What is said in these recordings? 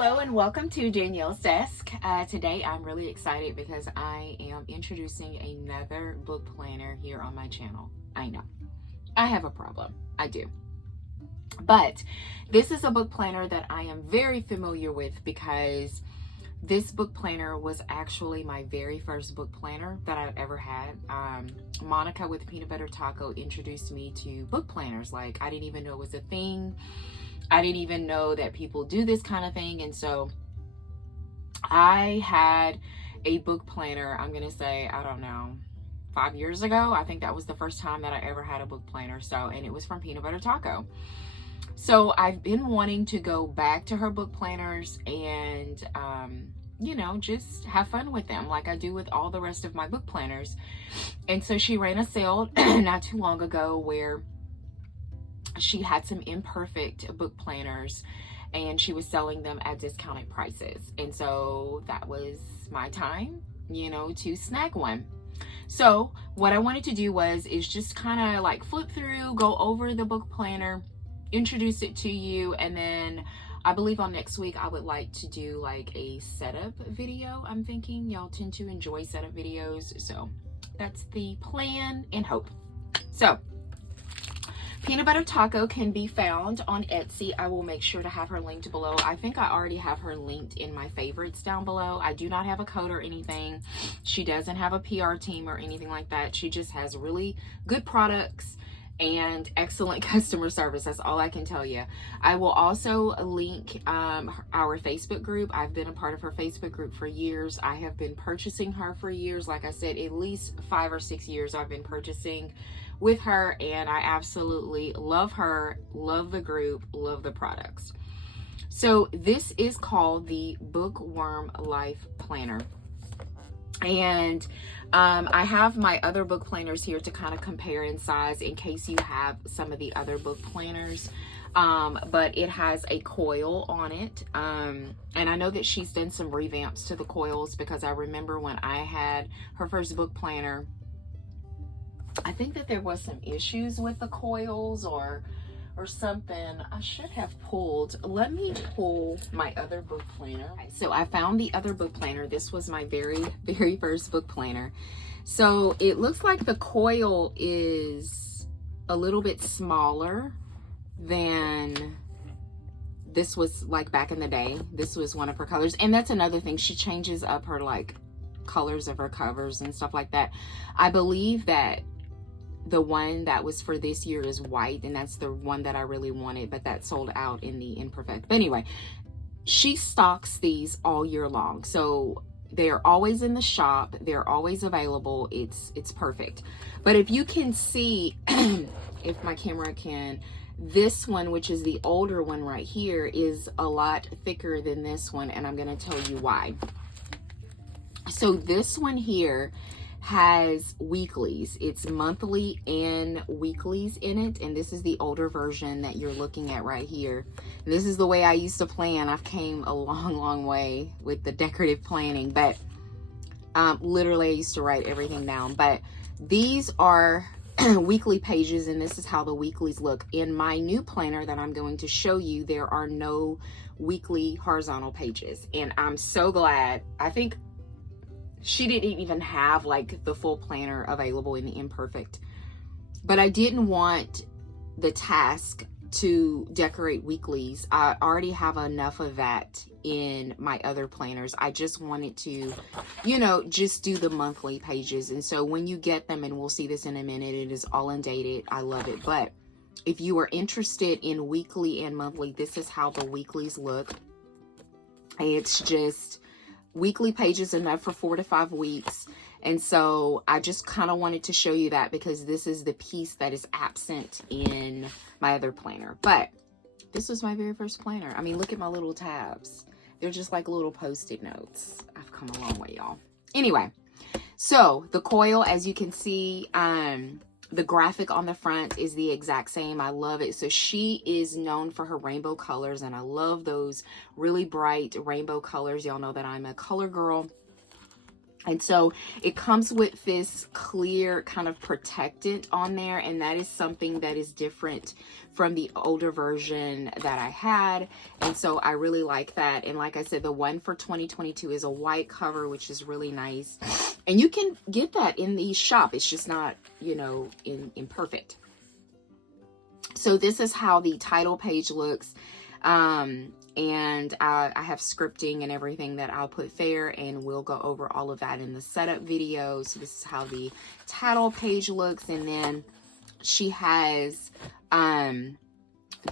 Hello and welcome to Danielle's Desk. Today I'm really excited because I am introducing another book planner here on my channel. I know, I have a problem. I do. But this is a book planner that I am very familiar with because this book planner was actually my very first book planner that I've ever had. Monica with Peanut Butter Taco introduced me to book planners. Like, I didn't even know it was a thing. I didn't even know that people do this kind of thing. And so I had a book planner, I'm going to say, I don't know, 5 years ago. I think that was the first time that I ever had a book planner. And it was from Peanut Butter Taco. So I've been wanting to go back to her book planners and, just have fun with them like I do with all the rest of my book planners. And so she ran a sale not too long ago where she had some imperfect book planners and she was selling them at discounted prices. And so that was my time, to snag one. So what I wanted to do is just kind of like flip through, go over the book planner, introduce it to you, and then I believe on next week I would like to do like a setup video. I'm thinking y'all tend to enjoy setup videos, so that's the plan and hope. So Peanut Butter Taco can be found on Etsy. I will make sure to have her linked below. I think I already have her linked in my favorites down below. I do not have a code or anything. She doesn't have a PR team or anything like that. She just has really good products and excellent customer service. That's all I can tell you. I will also link our Facebook group. I've been a part of her Facebook group for years. I have been purchasing her for years. Like I said, at least 5 or 6 years I've been purchasing with her, and I absolutely love her, love the group, love the products. So this is called the Bookworm Life Planner. And I have my other book planners here to kind of compare in size in case you have some of the other book planners. But it has a coil on it. And I know that she's done some revamps to the coils because I remember when I had her first book planner, I think that there was some issues with the coils or something. I should have pulled. Let me pull my other book planner. So I found the other book planner. This was my very, very first book planner. So it looks like the coil is a little bit smaller than this was like back in the day. This was one of her colors. And that's another thing. She changes up her like colors of her covers and stuff like that. I believe that the one that was for this year is white, and that's the one that I really wanted, but that sold out in the imperfect. But anyway, she stocks these all year long. So they're always in the shop. They're always available. It's perfect. But if you can see, if my camera can, this one, which is the older one right here, is a lot thicker than this one, and I'm going to tell you why. So this one here has weeklies. It's monthly and weeklies in it, and this is the older version that you're looking at right here. And this is the way I used to plan. I've came a long way with the decorative planning, but literally I used to write everything down. But these are weekly pages, and this is how the weeklies look. In my new planner that I'm going to show you, there are no weekly horizontal pages, and I'm so glad. I think she didn't even have like the full planner available in the imperfect, but I didn't want the task to decorate weeklies. I already have enough of that in my other planners. I just wanted to, just do the monthly pages. And so when you get them, and we'll see this in a minute, it is all undated. I love it. But if you are interested in weekly and monthly, this is how the weeklies look. It's just weekly pages enough for 4 to 5 weeks. And so I just kind of wanted to show you that because this is the piece that is absent in my other planner. But this was my very first planner. I mean, look at my little tabs. They're just like little post-it notes. I've come a long way, y'all. Anyway, so the coil, as you can see, the graphic on the front is the exact same. I love it. So she is known for her rainbow colors, and I love those really bright rainbow colors. Y'all know that I'm a color girl. And so it comes with this clear kind of protectant on there, and that is something that is different from the older version that I had. And so I really like that. And like I said, the one for 2022 is a white cover, which is really nice. And you can get that in the shop. It's just not, you know, in perfect. So this is how the title page looks. And I have scripting and everything that I'll put there, and we'll go over all of that in the setup video. So this is how the title page looks. And then she has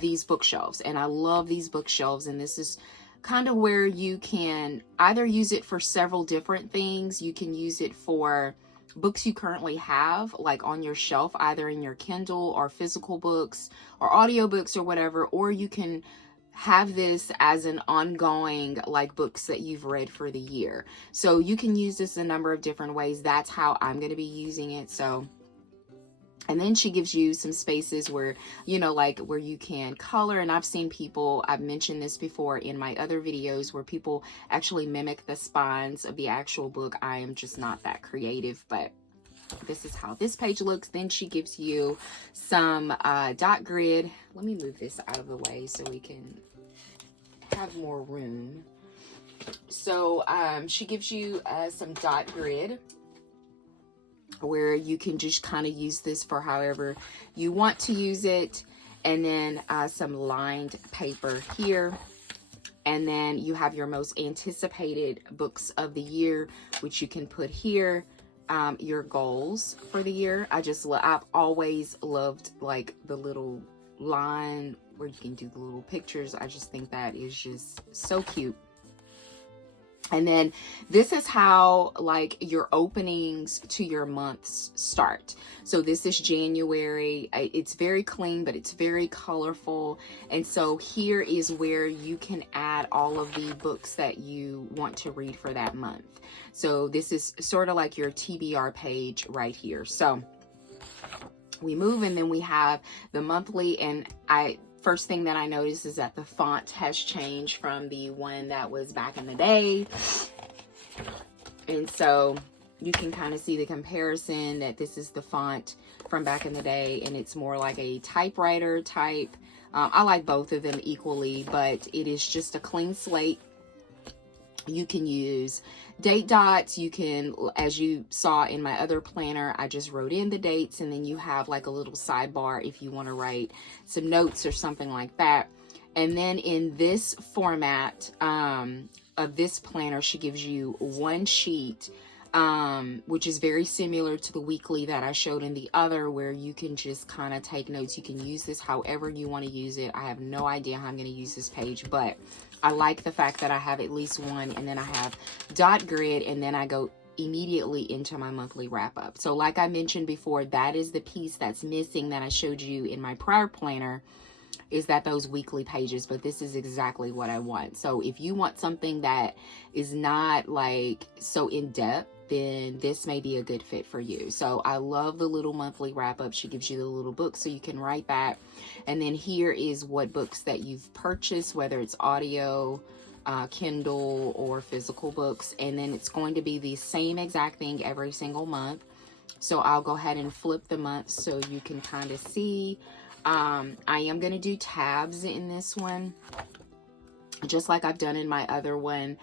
these bookshelves, and I love these bookshelves. And this is kind of where you can either use it for several different things. You can use it for books you currently have, like on your shelf, either in your Kindle or physical books or audiobooks or whatever, or you can have this as an ongoing, like, books that you've read for the year. So you can use this a number of different ways. That's how I'm going to be using it. So, and then she gives you some spaces where, you know, like where you can color. And I've seen people, I've mentioned this before in my other videos, where people actually mimic the spines of the actual book. I am just not that creative, but this is how this page looks. Then she gives you some dot grid. Let me move this out of the way so we can have more room. So she gives you some dot grid where you can just kind of use this for however you want to use it. And then some lined paper here. And then you have your most anticipated books of the year, which you can put here. Your goals for the year. I've always loved like the little line where you can do the little pictures. I just think that is just so cute. And then this is how like your openings to your months start. So this is January. It's very clean, but it's very colorful. And so here is where you can add all of the books that you want to read for that month. So this is sort of like your TBR page right here. So we move, and then we have the monthly, and first thing that I noticed is that the font has changed from the one that was back in the day. And so you can kind of see the comparison, that this is the font from back in the day, and it's more like a typewriter type. I like both of them equally, but it is just a clean slate. You can use date dots. You can, as you saw in my other planner, I just wrote in the dates, and then you have like a little sidebar if you want to write some notes or something like that. And then in this format of this planner, she gives you one sheet, which is very similar to the weekly that I showed in the other, where you can just kind of take notes. You can use this however you want to use it. I have no idea how I'm going to use this page, but I like the fact that I have at least one, and then I have dot grid, and then I go immediately into my monthly wrap up. So like I mentioned before, that is the piece that's missing that I showed you in my prior planner, is that those weekly pages, but this is exactly what I want. So if you want something that is not like so in depth, then this may be a good fit for you. So I love the little monthly wrap up. She gives you the little book so you can write that. And then here is what books that you've purchased, whether it's audio, Kindle, or physical books. And then it's going to be the same exact thing every single month. So I'll go ahead and flip the month so you can kind of see. I am going to do tabs in this one, just like I've done in my other one,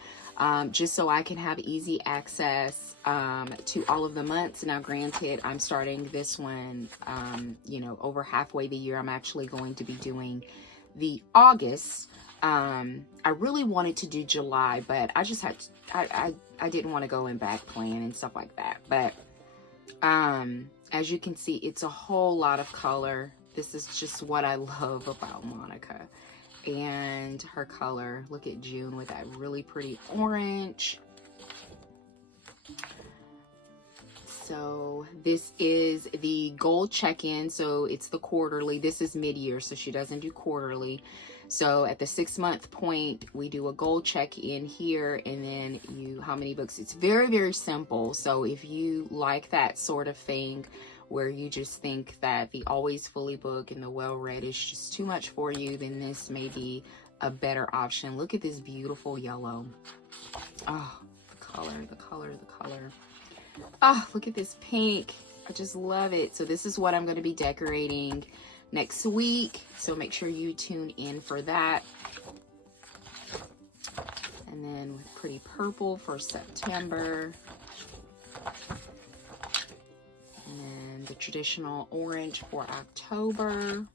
just so I can have easy access to all of the months. Now, granted, I'm starting this one, you know, over halfway the year. I'm actually going to be doing the August. I really wanted to do July, but I just had to, I didn't want to go and back plan and stuff like that. But as you can see, it's a whole lot of color. This is just what I love about Monica and her color. Look at June with that really pretty orange. So this is the goal check-in. So it's the quarterly. This is mid-year, so she doesn't do quarterly. So at the 6-month point, we do a goal check-in here, and then how many books. It's very, very simple. So if you like that sort of thing, where you just think that the always fully book and the well-read is just too much for you, then this may be a better option. Look at this beautiful yellow. Oh, the color. Oh, look at this pink. I just love it. So this is what I'm going to be decorating next week. So make sure you tune in for that. And then with pretty purple for September. And then the traditional orange for October.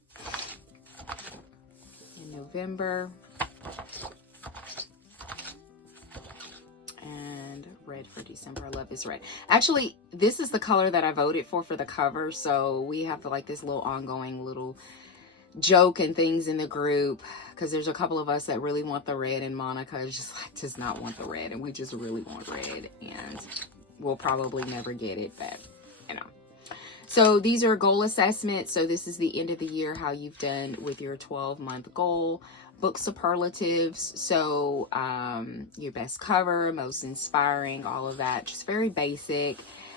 In November. And red for December. I love this red. Actually, this is the color that I voted for the cover. So we have like this little ongoing little joke and things in the group, because there's a couple of us that really want the red, and Monica just like does not want the red, and we just really want red, and we'll probably never get it, but you know. So these are goal assessments. So this is the end of the year, how you've done with your 12-month goal. Book superlatives, so your best cover, most inspiring, all of that, just very basic.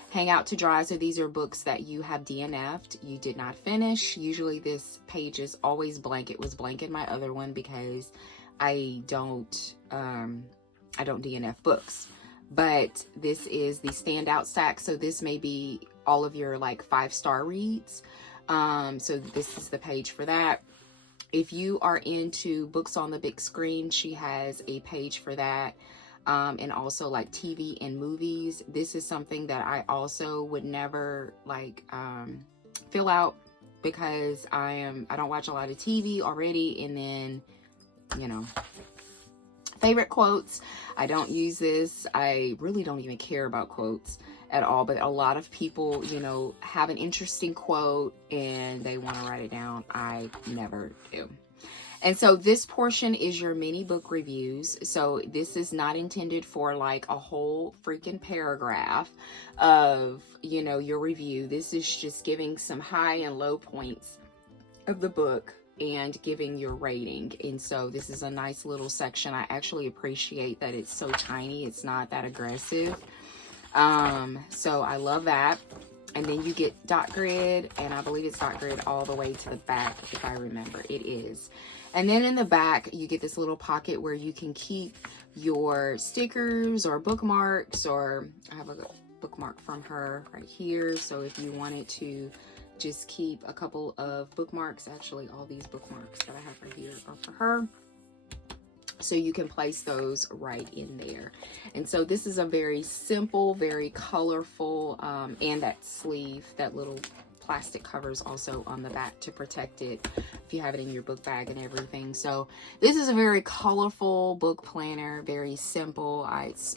Hang out to dry, so these are books that you have DNF'd, you did not finish. Usually this page is always blank. It was blank in my other one because I don't DNF books. But this is the standout stack, so this may be all of your like 5-star reads. So this is the page for that. If you are into books on the big screen, she has a page for that. And also like TV and movies. This is something that I also would never like fill out, because I don't watch a lot of TV already. And then, you know, favorite quotes. I don't use this. I really don't even care about quotes at all, but a lot of people, you know, have an interesting quote and they want to write it down. I never do. And so this portion is your mini book reviews. So this is not intended for like a whole freaking paragraph of, you know, your review. This is just giving some high and low points of the book and giving your rating. And so this is a nice little section. I actually appreciate that it's so tiny. It's not that aggressive. So I love that. And then you get dot grid, and I believe it's dot grid all the way to the back, if I remember. It is. And then in the back, you get this little pocket where you can keep your stickers or bookmarks, or I have a bookmark from her right here. So if you wanted to just keep a couple of bookmarks, actually all these bookmarks that I have right here are for her. So you can place those right in there. And so this is a very simple, very colorful, and that sleeve, that little plastic covers also on the back to protect it if you have it in your book bag and everything. So this is a very colorful book planner, very simple.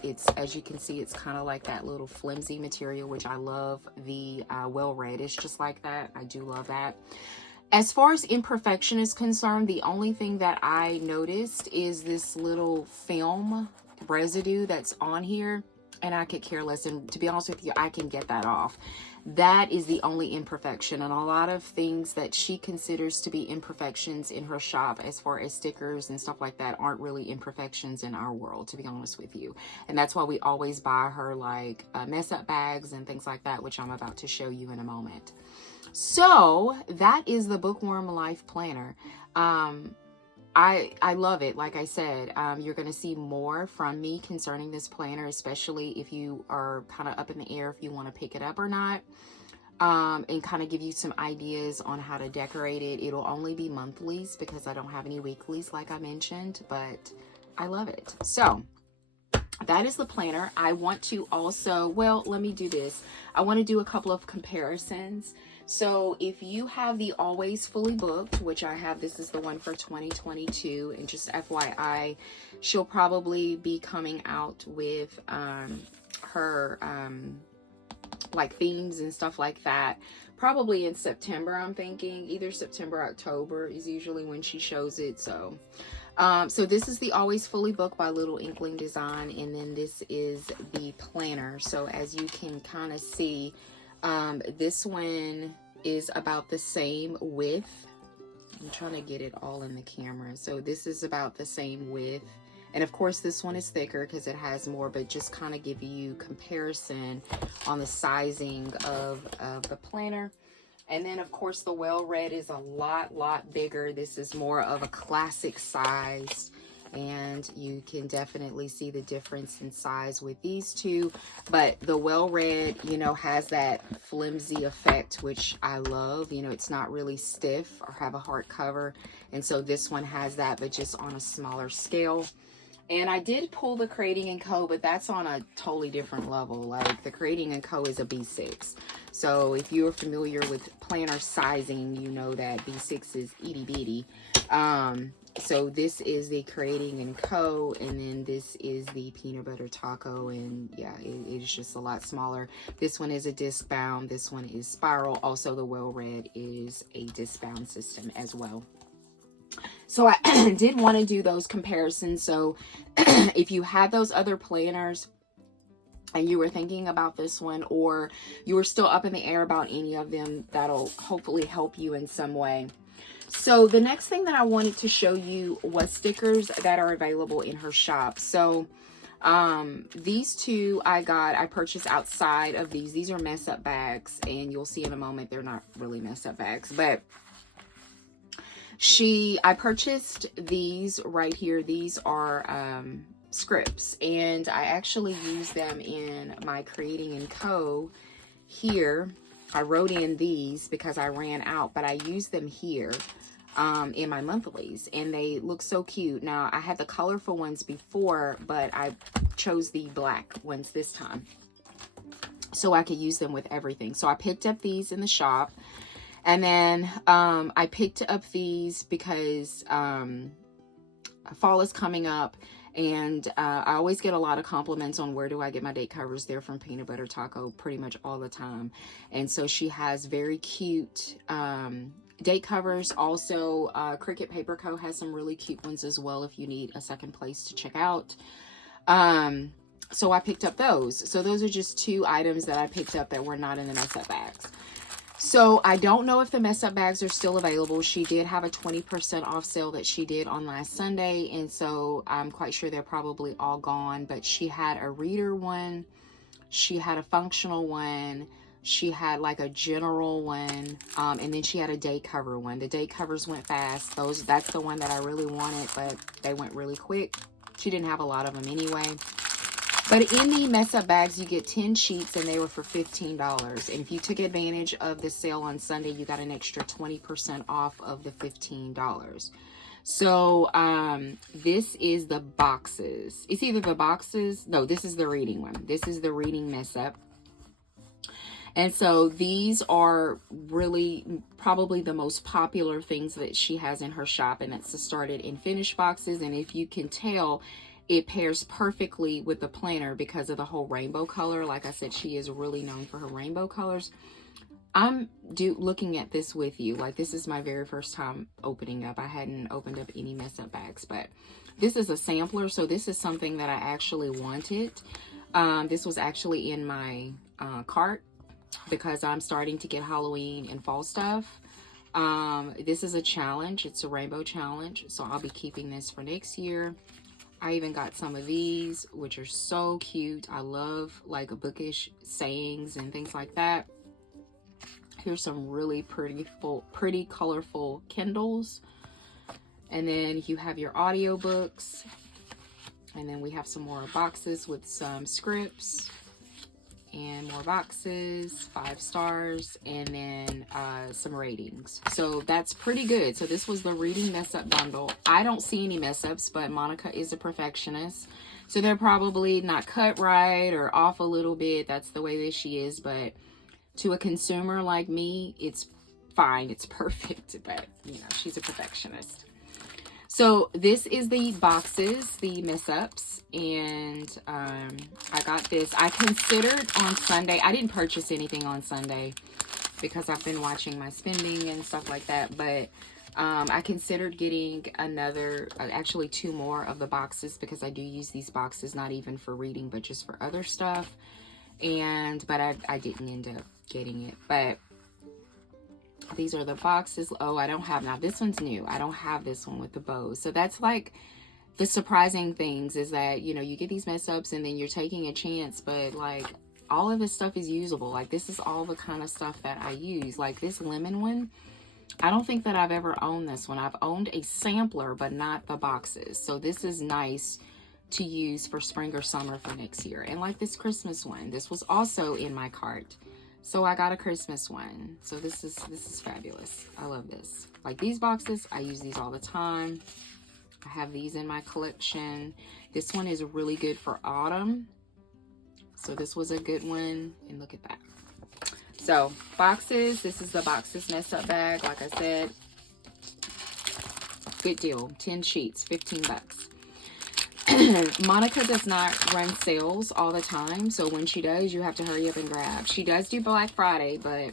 It's as you can see, it's kind of like that little flimsy material, which I love. The well read is just like that. I do love that. As far as imperfection is concerned, the only thing that I noticed is this little film residue that's on here, and I could care less. And to be honest with you, I can get that off. That is the only imperfection. And a lot of things that she considers to be imperfections in her shop, as far as stickers and stuff like that, aren't really imperfections in our world, to be honest with you. And that's why we always buy her like mess up bags and things like that, which I'm about to show you in a moment. So that is the Bookworm Life Planner. I love it. Like I said, you're going to see more from me concerning this planner, especially if you are kind of up in the air if you want to pick it up or not, and kind of give you some ideas on how to decorate it. It'll only be monthlies because I don't have any weeklies like I mentioned, but I love it. So that is the planner. I want to also, well, let me do this. I want to do a couple of comparisons. So if you have the Always Fully Booked, which I have, this is the one for 2022, and just FYI, she'll probably be coming out with her like themes and stuff like that, probably in September. I'm thinking either September or October is usually when she shows it. So so this is the Always Fully Booked by Little Inkling Design, and then this is the planner. So as you can kind of see, this one is about the same width. I'm trying to get it all in the camera. So this is about the same width. And of course, this one is thicker because it has more, but just kind of give you comparison on the sizing of the planner. And then of course, the well read is a lot bigger. This is more of a classic size. and you can definitely see the difference in size with these two. But the well read, you know, has that flimsy effect, which I love. You know, it's not really stiff or have a hard cover, and so this one has that, but just on a smaller scale. And I did pull the Creating & Co., but that's on a totally different level. Like, the Creating & Co. is a B6. So if you're familiar with planner sizing, you know that B6 is itty bitty. So this is the Creating & Co., and then this is the Peanut Butter Taco, and yeah, it is just a lot smaller. This one is a disc bound. This one is spiral. Also, the Well Read is a disc bound system as well. So I did want to do those comparisons. So if you had those other planners and you were thinking about this one, or you were still up in the air about any of them, that'll hopefully help you in some way. So the next thing that I wanted to show you was stickers that are available in her shop. So these two I purchased outside of these. These are mess up bags, and you'll see in a moment they're not really mess up bags, but I purchased these right here. These are scripts, and I actually use them in my Creating & Co. here. I wrote in these because I ran out, but I use them here in my monthlies, and they look so cute. Now, I had the colorful ones before, but I chose the black ones this time so I could use them with everything. So I picked up these in the shop. And then I picked up these because fall is coming up, and I always get a lot of compliments on where do I get my date covers. They're from Peanut Butter Taco pretty much all the time. And so she has very cute date covers. Also, Cricut Paper Co. has some really cute ones as well if you need a second place to check out. So I picked up those. So those are just two items that I picked up that were not in the mess up bags. So I don't know if the mess up bags are still available. She did have a 20% off sale that she did on last Sunday, and so I'm quite sure they're probably all gone. But she had a reader one, she had a functional one, she had like a general one, and then she had a day cover one. The day covers went fast. That's the one that I really wanted, but they went really quick. She didn't have a lot of them anyway. But in the mess up bags, you get 10 sheets, and they were for $15. And if you took advantage of the sale on Sunday, you got an extra 20% off of the $15. So this is the boxes. It's either the boxes. No, this is the reading one. This is the reading mess up. And so these are really probably the most popular things that she has in her shop, and it's the started and finished boxes. And if you can tell, it pairs perfectly with the planner because of the whole rainbow color. Like I said, she is really known for her rainbow colors. I'm looking at this with you. Like, this is my very first time opening up. I hadn't opened up any mess up bags, but this is a sampler. So this is something that I actually wanted. This was actually in my cart because I'm starting to get Halloween and fall stuff. This is a challenge. It's a rainbow challenge. So I'll be keeping this for next year. I even got some of these, which are so cute. I love like bookish sayings and things like that. Here's some really pretty colorful Kindles. And then you have your audiobooks. And then we have some more boxes with some scripts. And more boxes, 5 stars, and then some ratings. So that's pretty good. So this was the reading mess up bundle. I don't see any mess ups, but Monica is a perfectionist, so they're probably not cut right or off a little bit. That's the way that she is. But to a consumer like me, it's fine, it's perfect. But you know, she's a perfectionist. So this is the boxes, the mess ups, and I got this. I considered on Sunday, I didn't purchase anything on Sunday because I've been watching my spending and stuff like that, but I considered getting actually 2 more of the boxes because I do use these boxes not even for reading, but just for other stuff. But I didn't end up getting it. But these are the boxes. Oh, I don't have, now this one's new. I don't have this one with the bows. So that's like the surprising things is that, you know, you get these mess ups and then you're taking a chance, but like all of this stuff is usable. Like this is all the kind of stuff that I use. Like this lemon one, I don't think that I've ever owned this one. I've owned a sampler, but not the boxes. So this is nice to use for spring or summer for next year. And like this Christmas one, this was also in my cart. So I got a Christmas one. So this is fabulous. I love this. Like these boxes, I use these all the time. I have these in my collection. This one is really good for autumn. So this was a good one. And look at that. So boxes, this is the boxes mess up bag. Like I said, good deal. 10 sheets, 15 bucks. Monica does not run sales all the time. So when she does, you have to hurry up and grab. She does do Black Friday, but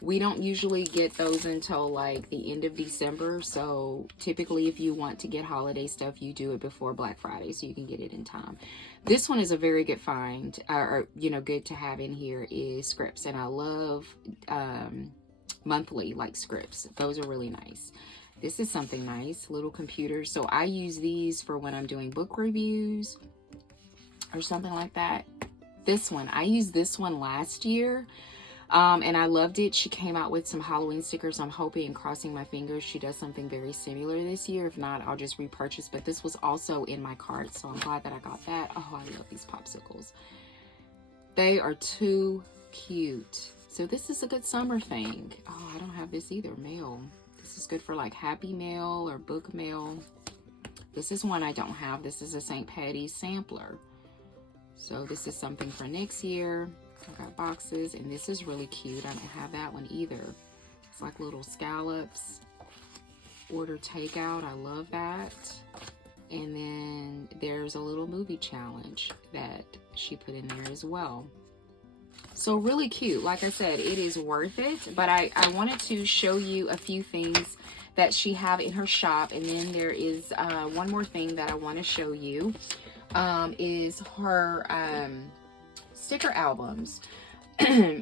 we don't usually get those until like the end of December. So typically if you want to get holiday stuff, you do it before Black Friday so you can get it in time. This one is a very good find, or you know, good to have in here is scripts. And I love monthly like scripts. Those are really nice. This is something nice, little computers. So I use these for when I'm doing book reviews or something like that. This one, I used this one last year. And I loved it. She came out with some Halloween stickers. I'm hoping and crossing my fingers she does something very similar this year. If not, I'll just repurchase. But this was also in my cart, so I'm glad that I got that. Oh, I love these popsicles. They are too cute. So this is a good summer thing. Oh, I don't have this either. Mail. This is good for like Happy Mail or Book Mail. This is one I don't have. This is a St. Patty's sampler. So this is something for next year. I got boxes, and this is really cute. I don't have that one either. It's like little scallops. Order takeout. I love that. And then there's a little movie challenge that she put in there as well. So really cute. Like I said, it is worth it. But I wanted to show you a few things that she have in her shop. And then there is one more thing that I want to show you is her sticker albums.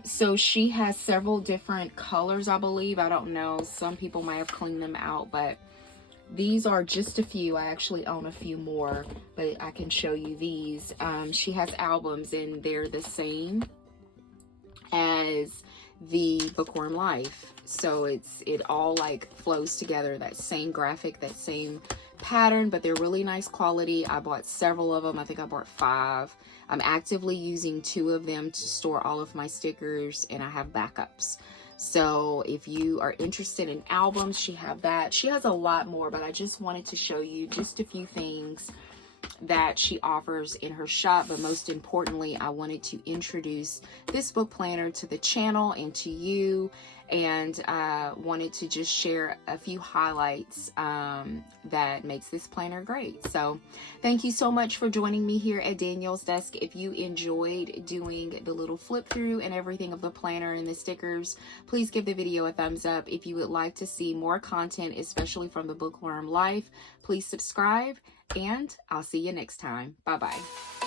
So she has several different colors, I believe. I don't know. Some people might have cleaned them out, but these are just a few. I actually own a few more, but I can show you these. She has albums, and they're the same as the Bookworm Life. So it all like flows together, that same graphic, that same pattern, but they're really nice quality. I bought several of them. I think I bought 5. I'm actively using 2 of them to store all of my stickers, and I have backups. So if you are interested in albums, she have that. She has a lot more, but I just wanted to show you just a few things that she offers in her shop. But most importantly, I wanted to introduce this book planner to the channel and to you, and wanted to just share a few highlights that makes this planner great. So thank you so much for joining me here at Danielle's Desk. If you enjoyed doing the little flip through and everything of the planner and the stickers, please give the video a thumbs up. If you would like to see more content, especially from the Bookworm Life, please subscribe, and I'll see you next time. Bye-bye.